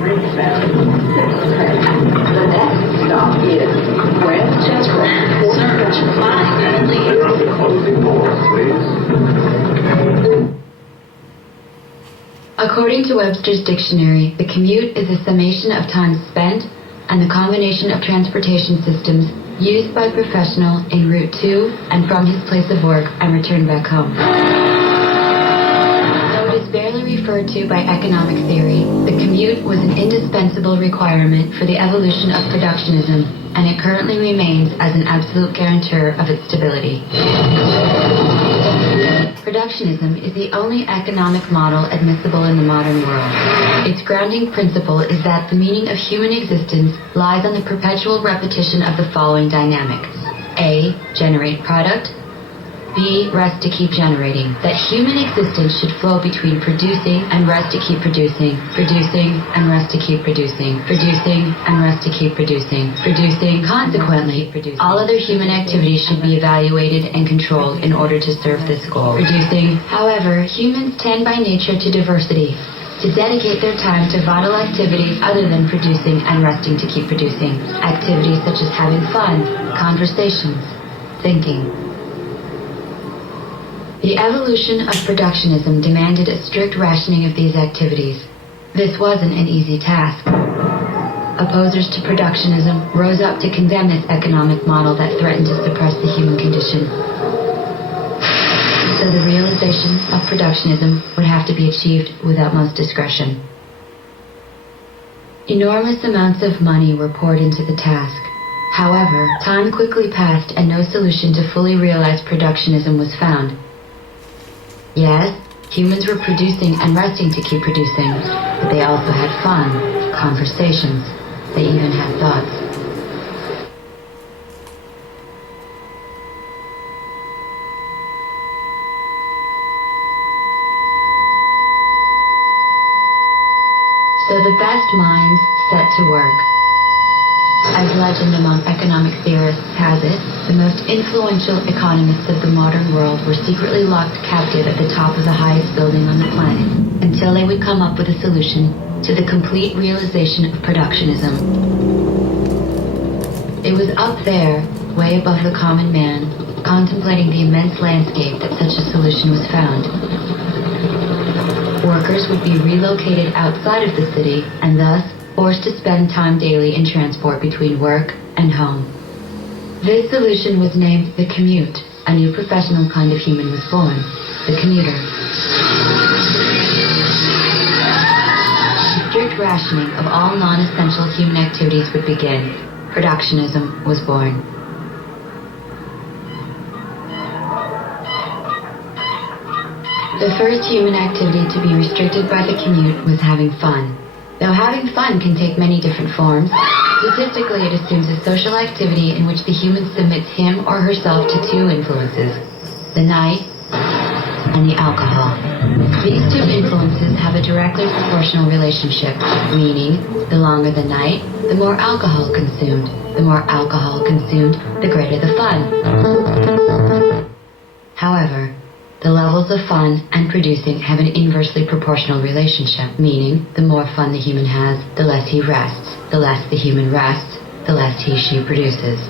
The next stop is Westchester. Search, find, and leave. Closing doors, please. According to Webster's dictionary, the commute is the summation of time spent and the combination of transportation systems used by a professional en route to and from his place of work and return back home. Though it is barely referred to by economic theory, the commute was an indispensable requirement for the evolution of productionism, and it currently remains as an absolute guarantor of its stability. Productionism is the only economic model admissible in the modern world. Its grounding principle is that the meaning of human existence lies on the perpetual repetition of the following dynamics. A. Generate product. B. Rest to keep generating. That human existence should flow between producing and rest to keep producing, producing and rest to keep producing, producing and rest to keep producing, producing. Consequently, all other human activities should be evaluated and controlled in order to serve this goal. Producing. However, humans tend by nature to diversity, to dedicate their time to vital activities other than producing and resting to keep producing. Activities such as having fun, conversations, thinking. The evolution of productionism demanded a strict rationing of these activities. This wasn't an easy task. Opposers to productionism rose up to condemn this economic model that threatened to suppress the human condition. So the realization of productionism would have to be achieved with utmost discretion. Enormous amounts of money were poured into the task. However, time quickly passed and no solution to fully realize productionism was found. Yes, humans were producing and resting to keep producing, but they also had fun, conversations, they even had thoughts. So the best minds set to work. As legend among economic theorists has it, the most influential economists of the modern world were secretly locked captive at the top of the highest building on the planet until they would come up with a solution to the complete realization of productionism. It was up there, way above the common man, contemplating the immense landscape that such a solution was found. Workers would be relocated outside of the city and thus forced to spend time daily in transport between work and home. This solution was named the commute. A new professional kind of human was born, the commuter. The strict rationing of all non-essential human activities would begin. Productionism was born. The first human activity to be restricted by the commute was having fun. Though having fun can take many different forms, statistically it assumes a social activity in which the human submits him or herself to two influences, the night and the alcohol. These two influences have a directly proportional relationship, meaning the longer the night, the more alcohol consumed. The more alcohol consumed, the greater the fun. However, the levels of fun and producing have an inversely proportional relationship, meaning the more fun the human has, the less he rests. The less the human rests, the less he/she produces.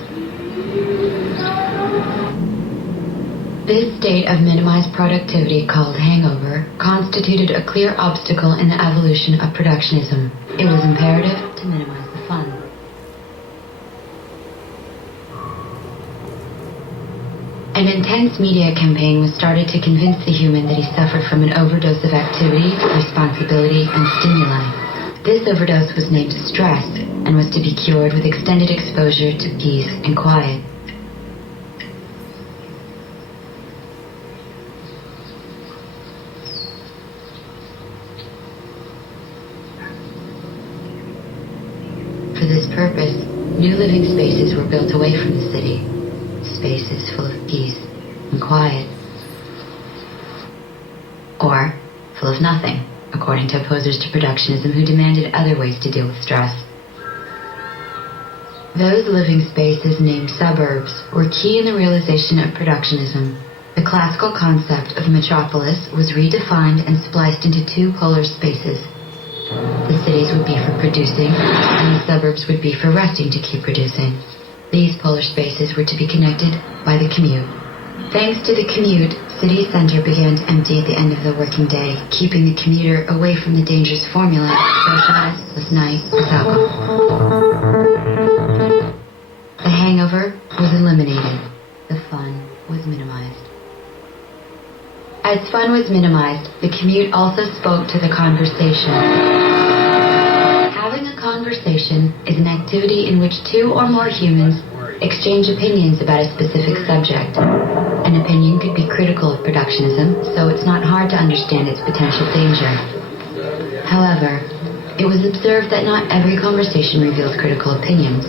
This state of minimized productivity, called hangover, constituted a clear obstacle in the evolution of productionism. It was imperative to minimize the fun. An intense media campaign was started to convince the human that he suffered from an overdose of activity, responsibility, and stimuli. This overdose was named stress and was to be cured with extended exposure to peace and quiet. For this purpose, new living spaces were built away from the city. Spaces full of peace and quiet. Or full of nothing, according to opposers to productionism who demanded other ways to deal with stress. Those living spaces, named suburbs, were key in the realization of productionism. The classical concept of metropolis was redefined and spliced into two polar spaces, The cities would be for producing, and the suburbs would be for resting to keep producing. These polar spaces were to be connected by the commute. Thanks to the commute, city center began to empty at the end of the working day, keeping the commuter away from the dangerous formula socialize with night with alcohol. The hangover was eliminated. The fun was minimized. As fun was minimized, the commute also spoke to the conversation. Having a conversation is an activity in which two or more humans exchange opinions about a specific subject. An opinion could be critical of productionism, so it's not hard to understand its potential danger. However, it was observed that not every conversation reveals critical opinions.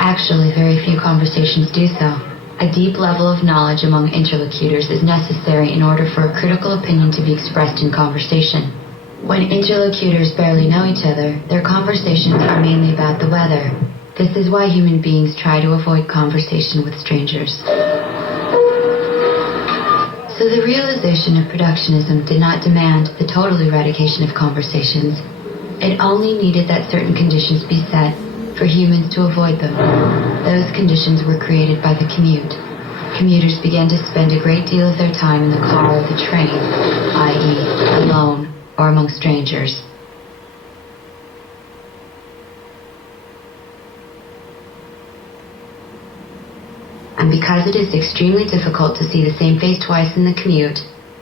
Actually, very few conversations do so. A deep level of knowledge among interlocutors is necessary in order for a critical opinion to be expressed in conversation. When interlocutors barely know each other, their conversations are mainly about the weather. This is why human beings try to avoid conversation with strangers. So the realization of productionism did not demand the total eradication of conversations. It only needed that certain conditions be set for humans to avoid them. Those conditions were created by the commute. Commuters began to spend a great deal of their time in the car or the train, i.e., alone or among strangers. And because it is extremely difficult to see the same face twice in the commute,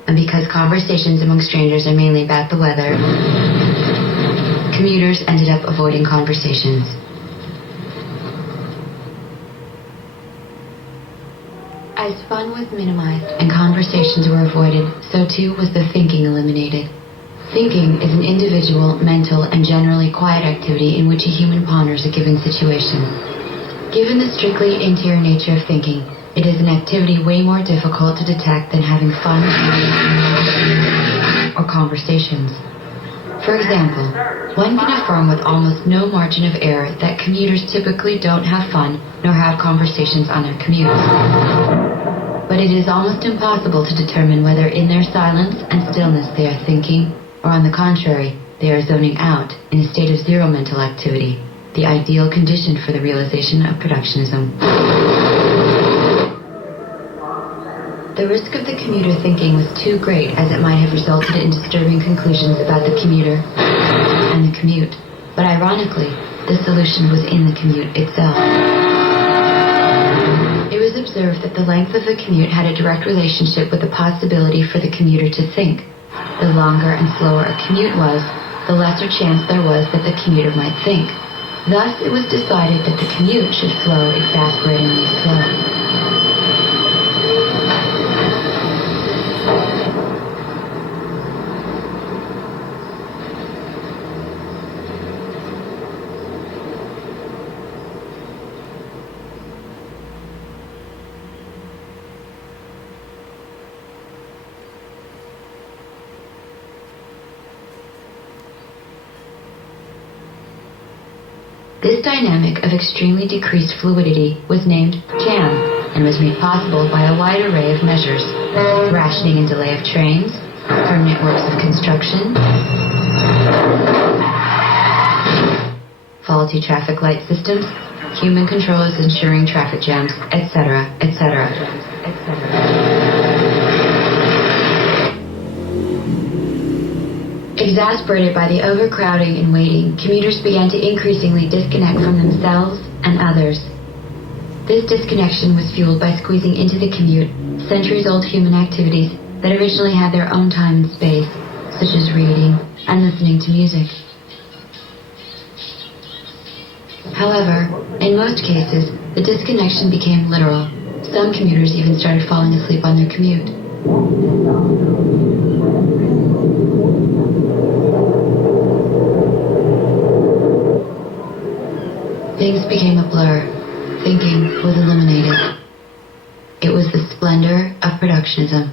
and because conversations among strangers are mainly about the weather, commuters ended up avoiding conversations. As fun was minimized and conversations were avoided, so too was the thinking eliminated. Thinking is an individual, mental, and generally quiet activity in which a human ponders a given situation. Given the strictly interior nature of thinking, it is an activity way more difficult to detect than having fun or conversations. For example, one can affirm with almost no margin of error that commuters typically don't have fun nor have conversations on their commutes. But it is almost impossible to determine whether in their silence and stillness they are thinking, or on the contrary, they are zoning out in a state of zero mental activity, the ideal condition for the realization of productionism. The risk of the commuter thinking was too great, as it might have resulted in disturbing conclusions about the commuter and the commute. But ironically, the solution was in the commute itself. It was observed that the length of the commute had a direct relationship with the possibility for the commuter to think. The longer and slower a commute was, the lesser chance there was that the commuter might think. Thus, it was decided that the commute should flow exasperatingly slow. This dynamic of extremely decreased fluidity was named jam and was made possible by a wide array of measures: rationing and delay of trains, permanent works of construction, faulty traffic light systems, human controllers ensuring traffic jams, etc., etc., etc. Exasperated by the overcrowding and waiting, commuters began to increasingly disconnect from themselves and others. This disconnection was fueled by squeezing into the commute centuries-old human activities that originally had their own time and space, such as reading and listening to music. However, in most cases, the disconnection became literal. Some commuters even started falling asleep on their commute. Things became a blur. Thinking was eliminated. It was the splendor of productionism.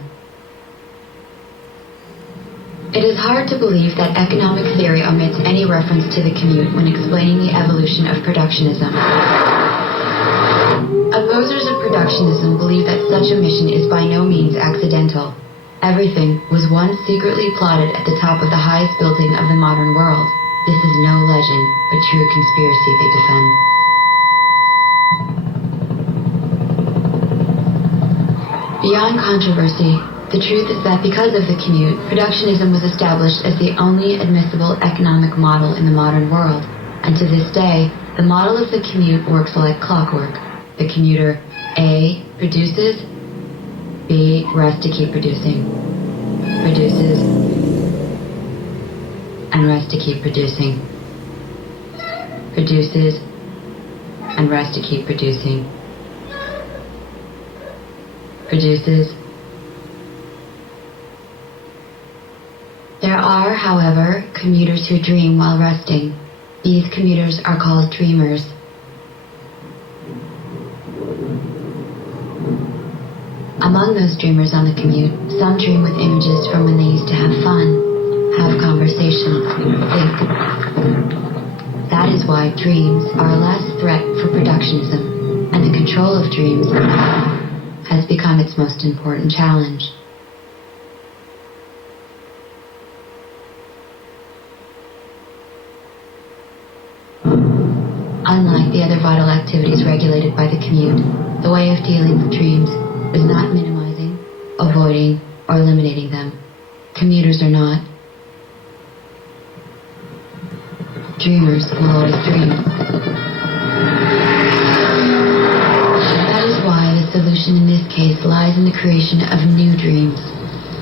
It is hard to believe that economic theory omits any reference to the commute when explaining the evolution of productionism. Opposers of productionism believe that such omission is by no means accidental. Everything was once secretly plotted at the top of the highest building of the modern world. This is no legend, but true conspiracy they defend. Beyond controversy, the truth is that because of the commute, productionism was established as the only admissible economic model in the modern world. And to this day, the model of the commute works like clockwork. The commuter A produces, B rests to keep producing, produces, and rests to keep producing, produces, and rests to keep producing, produces. There are, however, commuters who dream while resting. These commuters are called dreamers. Among those dreamers on the commute, some dream with images from when they used to have fun, have conversations, think. That is why dreams are a less threat for productionism, and the control of dreams has become its most important challenge. Unlike the other vital activities regulated by the commute, the way of dealing with dreams is not minimizing, avoiding, or eliminating them. Commuters are not. Dreamers will always dream. That is why the solution in this case lies in the creation of new dreams.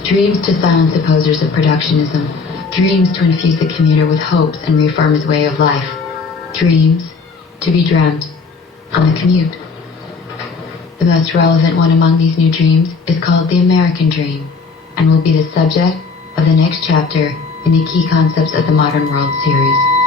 Dreams to silence opposers of productionism. Dreams to infuse the commuter with hopes and reaffirm his way of life. Dreams to be dreamt on the commute. The most relevant one among these new dreams is called the American Dream, and will be the subject of the next chapter in the Key Concepts of the Modern World series.